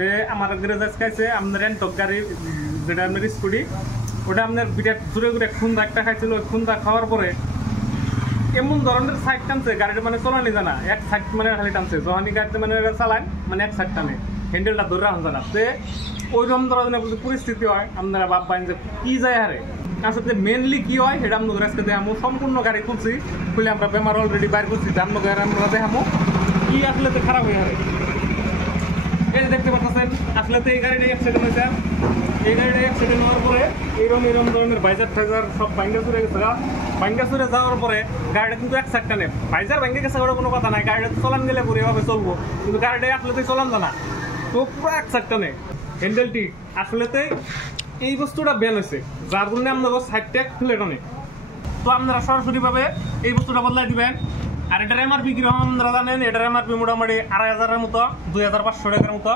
তে আমার গ্যারেজ খাইছে আপনার রেন্টক গাড়ি যেটা আপনার স্কুটি, ওটা আপনার বিরাট জোরে করে খুন্দা একটা খাইছিল। ওই খুন্দা খাওয়ার পরে এমন ধরনের সাইড টানছে গাড়িটা মানে চলানি জানা, এক সাইড মানে খালি টানছে। যখনই গাড়িতে মানে চালান মানে এক সাইড টানে, হ্যান্ডেলটা ধরে রাখা জানা। তে ওইরকম ধরনের পরিস্থিতি হয় আপনারা ভাববেন যে কি যায় হারে। আসলে মেনলি কি হয় সেটা আমরা আজকে দেখামো। সম্পূর্ণ গাড়ি খুলছি, খুলে আমরা বেমার অলরেডি বাইর করছি, আমরা দেখামো কি আসলে তো খারাপ হয়ে হারে। এই যে দেখতে পাচ্ছেন আসলে তো এই গাড়িটা অ্যাক্সিডেন্ট হয়েছে। এই গাড়িটা অ্যাক্সিডেন্ট হওয়ার পরে এরকম ধরনের বাইজার টাইজার সব ভাঙ্গা চুরে গেছে। ভাঙ্গা চুরে যাওয়ার পরে গাড়িটা কিন্তু এক সাইড টানে, বাইজার ভাঙ্গে গেছে ওটা কোনো কথা নাই, গাড়িটা চলান গেলে পরে এভাবে চলবো, কিন্তু গাড়িটা আসলে তো চলান জানা, তো পুরো এক সাইড টানে হ্যান্ডেলটি। আসলেতে এই বস্তুটা ব্যান হয়েছে, যার জন্য আপনাদের সাইডটা খুলে টানে। তো আপনারা সরাসরিভাবে এই বস্তুটা বদলাই দিবেন। আর এটার এমআরপি কিরকম আপনারা জানেন, এটার এমআরপি মোটামুটি 2500 মতো, 2500 টাকার মতো।